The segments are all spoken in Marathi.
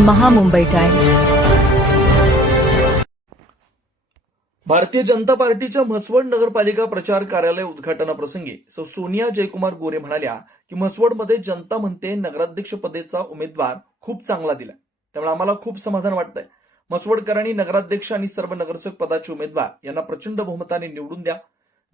महामुंबई टाइम्स. भारतीय जनता पार्टीच्या म्हसवड नगरपालिका प्रचार कार्यालय उद्घाटनाप्रसंगी सो सोनिया जयकुमार गोरे म्हणाल्या की म्हसवडमध्ये जनता म्हणते नगराध्यक्ष पदेचा उमेदवार खूप चांगला दिला त्यामुळे आम्हाला खूप समाधान वाटतंय. म्हसवडकरांनी नगराध्यक्ष आणि सर्व नगरसेवक पदाचे उमेदवार यांना प्रचंड बहुमताने निवडून द्या.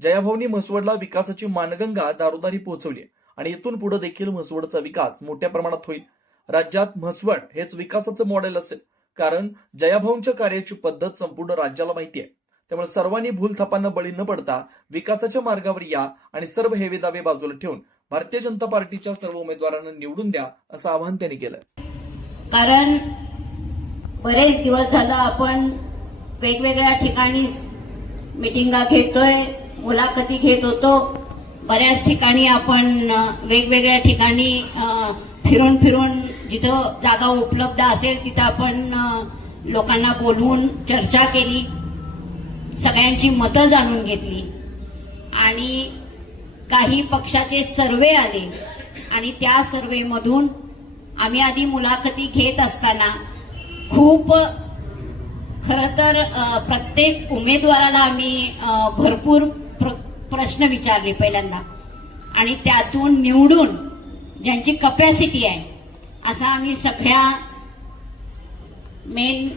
जयाभाऊनी म्हसवडला विकासाची मानगंगा दारोदारी पोहोचवली आणि इथून पुढे देखील म्हसवडचा विकास मोठ्या प्रमाणात होईल. राज्यात म्हसवण हेच विकासाचं मॉडेल असेल. कारण जयाभाऊंच्या कार्याची पद्धत संपूर्ण राज्याला माहिती आहे. त्यामुळे सर्वांनी भूलथापांना बळी न पडता विकासाच्या मार्गावर या आणि सर्व हेवे दावे बाजूला ठेवून भारतीय जनता पार्टीच्या सर्व उमेदवारांना निवडून द्या असं आवाहन त्यांनी केलं कारण बरेच दिवस झालं आपण वेगवेगळ्या ठिकाणी मिटिंगा घेतोय मुलाखती घेत होतो. बऱ्याच ठिकाणी आपण वेगवेगळ्या ठिकाणी फिरून फिरून जिथं जागा उपलब्ध असेल तिथं आपण लोकांना बोलवून चर्चा केली सगळ्यांची मतं जाणून घेतली आणि काही पक्षाचे सर्वे आले आणि त्या सर्वेमधून आम्ही आधी मुलाखती घेत असताना खूप खर तर प्रत्येक उमेदवाराला आम्ही भरपूर प्र- प्रश्न विचारले पहिल्यांदा आणि त्यातून निवडून ज्यांची कपॅसिटी आहे. असा आम्ही सगळ्या मेन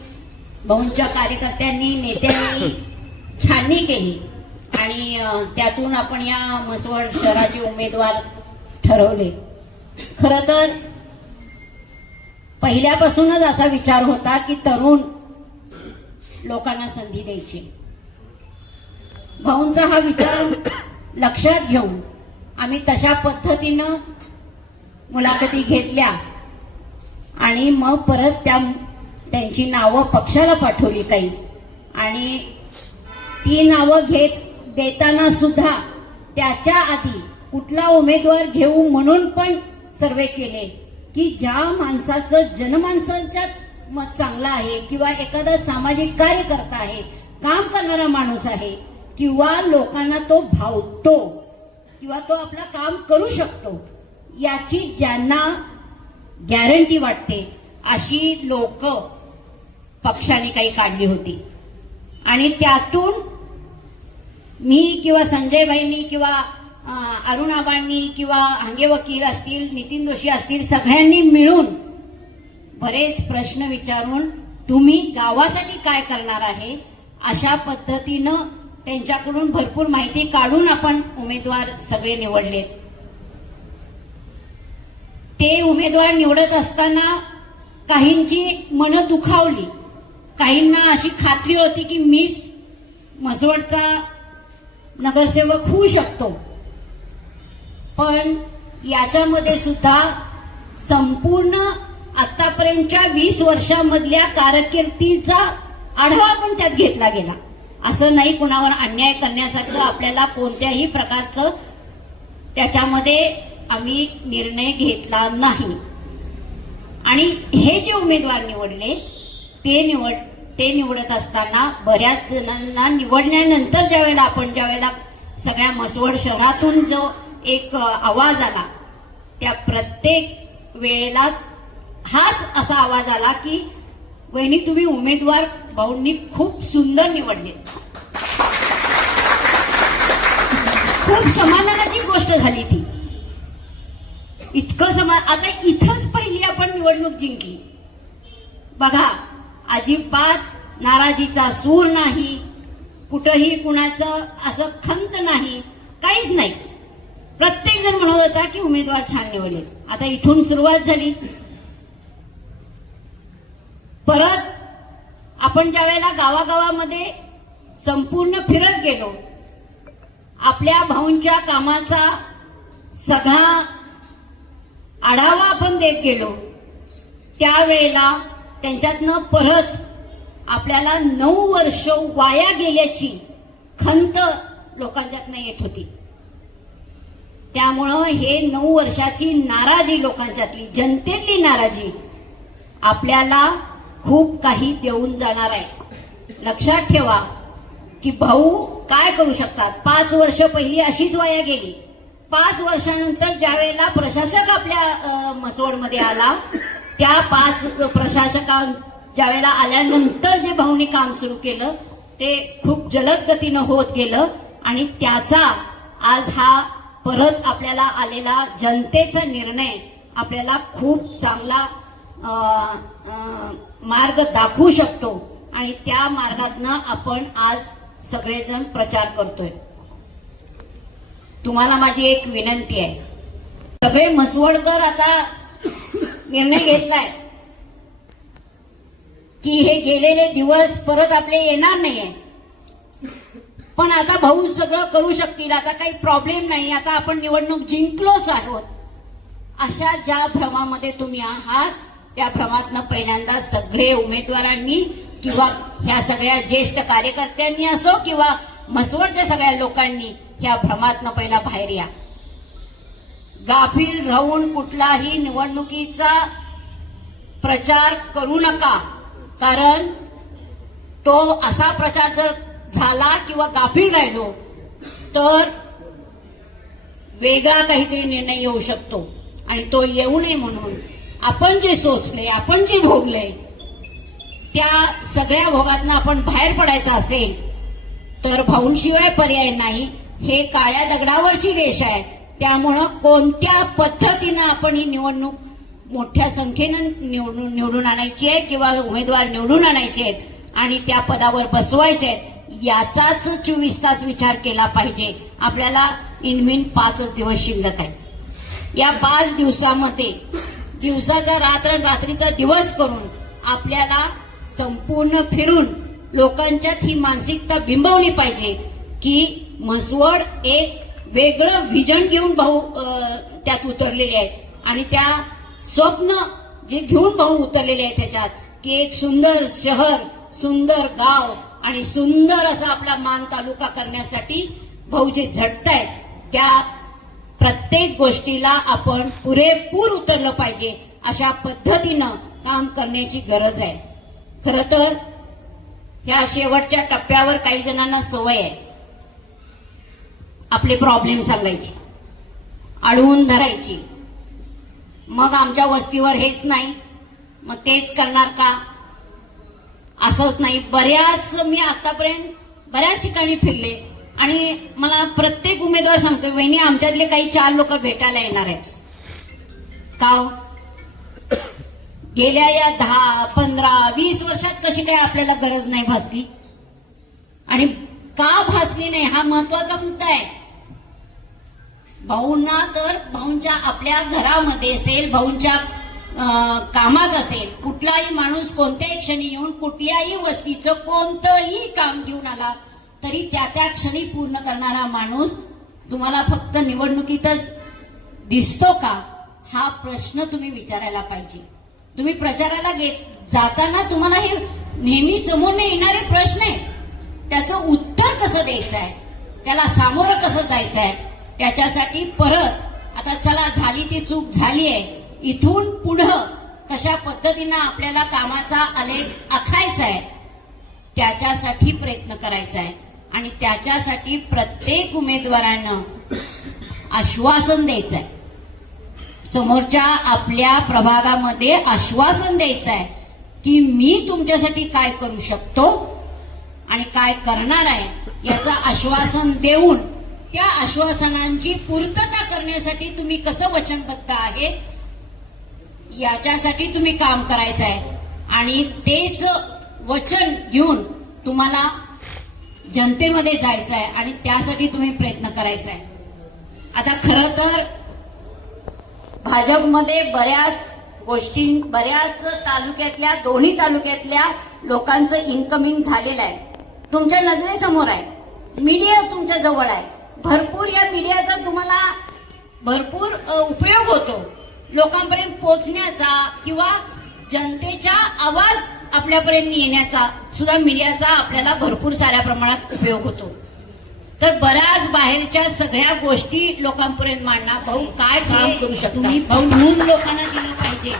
भाऊंच्या कार्यकर्त्यांनी नेत्यांनी छाननी केली. आणि त्यातून आपण या म्हसवड शहराचे उमेदवार ठरवले. खर तर पहिल्यापासूनच असा विचार होता की तरुण लोकांना संधी द्यायची. भाऊंचा हा विचार लक्षात घेऊन आम्ही तशा पद्धतीनं मुलाखती घेतल्या आणि मग परत त्या त्यांची नावं पक्षाला पाठवली काही आणि ती नावं घेत देताना सुद्धा त्याच्या आधी कुठला उमेदवार घेऊ म्हणून पण सर्वे केले की ज्या माणसाचं जनमानसांच्या मत चांगलं आहे किंवा एखादा सामाजिक कार्यकर्ता आहे काम करणारा माणूस आहे किंवा लोकांना तो भावतो किंवा तो आपला काम करू शकतो याची ज्यांना गॅरंटी वाटते अशी लोक पक्षाने काही काढली होती. आणि त्यातून मी किंवा संजयबाईंनी किंवा अरुणाबांनी किंवा हांगे वकील असतील नितीन जोशी असतील सगळ्यांनी मिळून बरेच प्रश्न विचारून तुम्ही गावासाठी काय करणार आहे अशा पद्धतीनं त्यांच्याकडून भरपूर माहिती काढून आपण उमेदवार सगळे निवडलेत. ते उमेदवार निवडत असताना काहींची मनं दुखावली. काहींना अशी खात्री होती की मीच म्हसवडचा नगरसेवक होऊ शकतो. पण याच्यामध्ये सुद्धा संपूर्ण आतापर्यंतच्या वीस वर्षामधल्या कारकिर्दीचा आढावा पण त्यात घेतला गेला. असं नाही कुणावर अन्याय करण्यासारखं आपल्याला कोणत्याही प्रकारचं त्याच्यामध्ये आम्ही निर्णय घेतला नाही. आणि हे जे उमेदवार निवडले ते निवड ते निवडत असताना बऱ्याच जणांना निवडल्यानंतर ज्या वेळेला आपण ज्या वेळेला सगळ्या म्हसवड शहरातून जो एक आवाज आला त्या प्रत्येक वेळेला हाच असा आवाज आला की वहिनी तुम्ही उमेदवार भाऊंनी खूप सुंदर निवडले. खूप समाधानाची गोष्ट झाली ती. इतकं समा आता इथंच पहिली आपण निवडणूक जिंकली. बघा अजिबात नाराजीचा सूर नाही कुठंही कुणाचं असं खंत नाही काहीच नाही. प्रत्येक जण म्हणत होता की उमेदवार छान निवडले. आता इथून सुरुवात झाली. परत आपण ज्या वेळेला गावागावामध्ये संपूर्ण फिरत गेलो आपल्या भाऊंच्या कामाचा सगळा आढावा आपण देत गेलो त्यावेळेला त्यांच्यातनं परत आपल्याला नऊ वर्ष वाया गेल्याची खंत लोकांच्यातनं येत होती. त्यामुळं हे नऊ वर्षाची नाराजी लोकांच्यातली जनतेतली नाराजी आपल्याला खूप काही देऊन जाणार आहे. लक्षात ठेवा की भाऊ काय करू शकतात? पाच वर्ष पहिली अशीच वाया गेली. पाच वर्षानंतर ज्या वेळेला प्रशासक आपल्या मसवडमध्ये म्हसवडमध्ये आला त्या पाच प्रशासका ज्यावेळेला आल्यानंतर जे भाऊनी काम सुरू केलं ते खूप जलद गतीनं होत गेलं आणि त्याचा आज हा परत आपल्याला आलेला जनतेचा निर्णय आपल्याला खूप चांगला मार्ग दाखवू शकतो आणि त्या मार्गातनं आपण आज सगळेजण प्रचार करतोय. तुम्हाला माझी एक विनंती आहे. सगळे म्हसवडकर आता निर्णय घेतलाय. की हे गेलेले दिवस परत आपले येणार नाहीये. पण आता भाऊ सगळं करू शकतील. आता काही प्रॉब्लेम नाही. आता आपण निवडणूक जिंकलोच आहोत. अशा ज्या भ्रमामध्ये तुम्ही आहात त्या भ्रमातनं पहिल्यांदा सगळे उमेदवारांनी किंवा ह्या सगळ्या ज्येष्ठ कार्यकर्त्यांनी असो किंवा म्हसवडच्या सगळ्या लोकांनी ह्या भ्रमातनं पहिला बाहेर या. गाफील राहून कुठलाही निवडणुकीचा प्रचार करू नका. कारण तो असा प्रचार जर झाला किंवा गाफील राहिलो तर वेगळा काहीतरी निर्णय येऊ शकतो. आणि तो येऊ नये म्हणून आपण जे सोसले आपण जे भोगले त्या सगळ्या भोगातनं आपण बाहेर पडायचं असेल तर भाऊंशिवाय पर्याय नाही. हे काळ्या दगडावरची रेष आहे. त्यामुळं कोणत्या पद्धतीनं आपण ही निवडणूक मोठ्या संख्येनं निवडून निवडून आणायची आहे किंवा उमेदवार निवडून आणायचे आहेत आणि त्या पदावर बसवायचे आहेत याचाच चोवीस तास विचार केला पाहिजे. आपल्याला इनमिन पाचच दिवस शिल्लक आहे या पाच दिवसामध्ये दिवसाचा रात्र आणि रात्रीचा दिवस करून आपल्याला संपूर्ण फिरून लोकांच्यात ही मानसिकता बिंबवली पाहिजे की म्हसवड एक वेगळं व्हिजन घेऊन भाऊ त्यात उतरलेले आहेत. आणि त्या स्वप्न जे घेऊन भाऊ उतरलेले आहेत त्याच्यात की एक सुंदर शहर सुंदर गाव आणि सुंदर असा आपला मान तालुका करण्यासाठी भाऊ जे झटतायत त्या प्रत्येक गोष्टीला आपण पुरेपूर उतरलं पाहिजे अशा पद्धतीनं काम करण्याची गरज आहे. खर तर ह्या शेवटच्या टप्प्यावर काही जणांना सवय आहे. आपले प्रॉब्लेम सांगायची. अडवून धरायची. मग आमच्या वस्तीवर हेच नाही. मग तेच करणार का? असंच नाही. बऱ्याच मी आतापर्यंत बऱ्याच ठिकाणी फिरले. आणि मला प्रत्येक उमेदवार सांगतो वहिनी आमच्यातले काही चार लोक भेटायला येणार आहेत. का हो? गेल्या या दहा पंधरा वीस वर्षात कशी काय आपल्याला गरज नाही भासली? आणि का भासली नाही? हा महत्त्वाचा मुद्दा आहे. भाऊंना तर भाऊंच्या आपल्या घरामध्ये असेल भाऊंच्या कामात असेल कुठलाही माणूस कोणत्याही क्षणी येऊन कुठल्याही वस्तीचं कोणतंही काम घेऊन आला तरी त्या त्या क्षणी पूर्ण करणारा माणूस तुम्हाला फक्त निवडणुकीतच दिसतो का? हा प्रश्न तुम्ही विचारायला पाहिजे. तुम्ही प्रचाराला घेत जाताना तुम्हाला हे नेहमी समोर येणारे प्रश्न आहेत. त्याचं उत्तर कसं द्यायचं आहे त्याला सामोरं कसं जायचं आहे त्याच्यासाठी परत आता चला झाली ती चूक झाली आहे. इथून पुढं कशा पद्धतीनं आपल्याला कामाचा आलेख आखायचा आहे त्याच्यासाठी प्रयत्न करायचा आहे आणि त्याच्यासाठी प्रत्येक उमेदवारानं आश्वासन द्यायचं आहे समोरच्या आपल्या प्रभागामध्ये आश्वासन द्यायचं आहे की मी तुमच्यासाठी काय करू शकतो आणि काय करणार आहे याचं आश्वासन देऊन त्या आश्वासनांची पूर्तता करण्यासाठी तुम्ही कसं वचनबद्ध आहे याच्यासाठी तुम्ही काम करायचं आहे आणि तेच वचन घेऊन तुम्हाला जनतेमध्ये जायचं आहे आणि त्यासाठी तुम्ही प्रयत्न करायचा आहे आता खरं तर भाजपमध्ये बऱ्याच गोष्टी बऱ्याच तालुक्यातल्या दोन्ही तालुक्यातल्या लोकांचं इन्कमिंग झालेलं आहे. तुमच्या नजरेसमोर आहे. मीडिया तुमच्या जवळ आहे. भरपूर या मीडियाचा तुम्हाला भरपूर उपयोग होतो. लोकांपर्यंत पोहोचण्याचा किंवा जनतेचा आवाज आपल्यापर्यंत येण्याचा सुद्धा मीडियाचा आपल्याला भरपूर साऱ्या प्रमाणात उपयोग होतो. तर बऱ्याच बाहेरच्या सगळ्या गोष्टी लोकांपर्यंत मांडणार. भाऊ काय काम करू शकता. तुम्ही म्हणून लोकांना दिलं पाहिजे.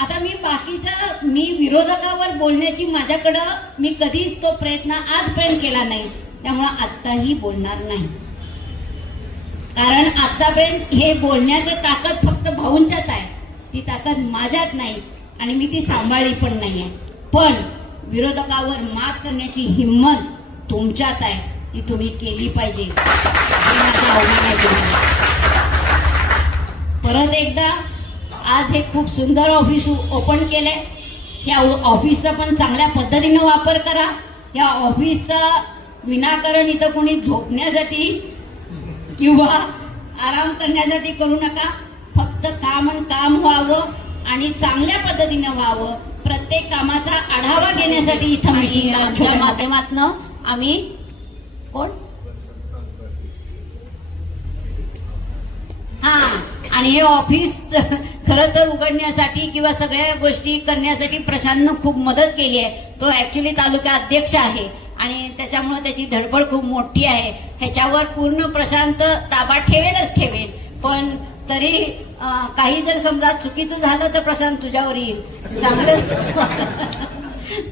आता मी बाकीचा मी विरोधकावर बोलण्याची माझ्याकडं मी कधीच तो प्रयत्न आजपर्यंत केला नाही. त्यामुळं आत्ताही बोलणार नाही. कारण आतापर्यंत हे बोलण्याचं ताकद फक्त भाऊंच्यात आहे. ती ताकद माझ्यात नाही आणि मी ती सांभाळली पण नाहीये. पण विरोधकावर मात करण्याची हिंमत तुमच्यात आहे. ती तुम्ही केली पाहिजे. हे माझं आव्हान आहे तुम्हाला. परत एकदा आज हे खूप सुंदर ऑफिस ओपन केलंय. या ऑफिसचा पण चांगल्या पद्धतीनं वापर करा. या ऑफिसचा विनाकारण इथं कोणी झोपण्यासाठी किंवा आराम करण्यासाठी करू नका. फक्त काम आणि काम व्हावं आणि चांगल्या पद्धतीनं व्हावं. प्रत्येक कामाचा आढावा घेण्यासाठी इथं माध्यमातून आम्ही कोण? हा आणि हे ऑफिस खरं तर उघडण्यासाठी किंवा सगळ्या गोष्टी करण्यासाठी प्रशांतनं खूप मदत केली आहे. तो ऍक्च्युली तालुका अध्यक्ष आहे आणि त्याच्यामुळे त्याची धडपड खूप मोठी आहे. ह्याच्यावर पूर्ण प्रशांत ताबा ठेवेलच ठेवेल. पण तरी काही जर समजा चुकीचं झालं तर प्रशांत तुझ्यावर येईल. चांगलं?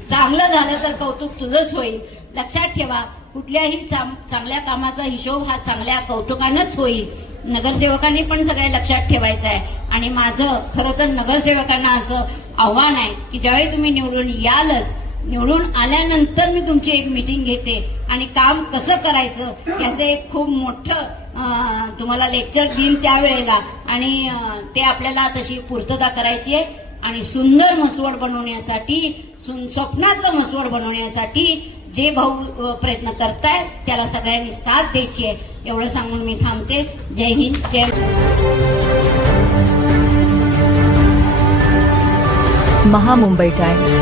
चांगलं झालं तर कौतुक तुझंच होईल. लक्षात ठेवा कुठल्याही चांग- चांगल्या कामाचा हिशोब हा चांगल्या कौतुकानंच होईल. नगरसेवकांनी पण सगळ्या लक्षात ठेवायचं आहे. आणि माझं खरं तर नगरसेवकांना असं आव्हान आहे की ज्यावेळी तुम्ही निवडून यालच निवडून आल्यानंतर मी तुमची एक मीटिंग घेते. आणि काम कसं करायचं याचं एक खूप मोठं तुम्हाला लेक्चर देईन त्यावेळेला. आणि ते आपल्याला तशी पूर्तता करायची आहे. आणि सुंदर मसवड बनवण्यासाठी सुन- स्वप्नातलं मसवड बनवण्यासाठी जे भाऊ प्रयत्न करतायत त्याला सगळ्यांनी साथ द्यायची आहे. एवढं सांगून मी थांबते. जय हिंद जय महामुंबई टाइम्स.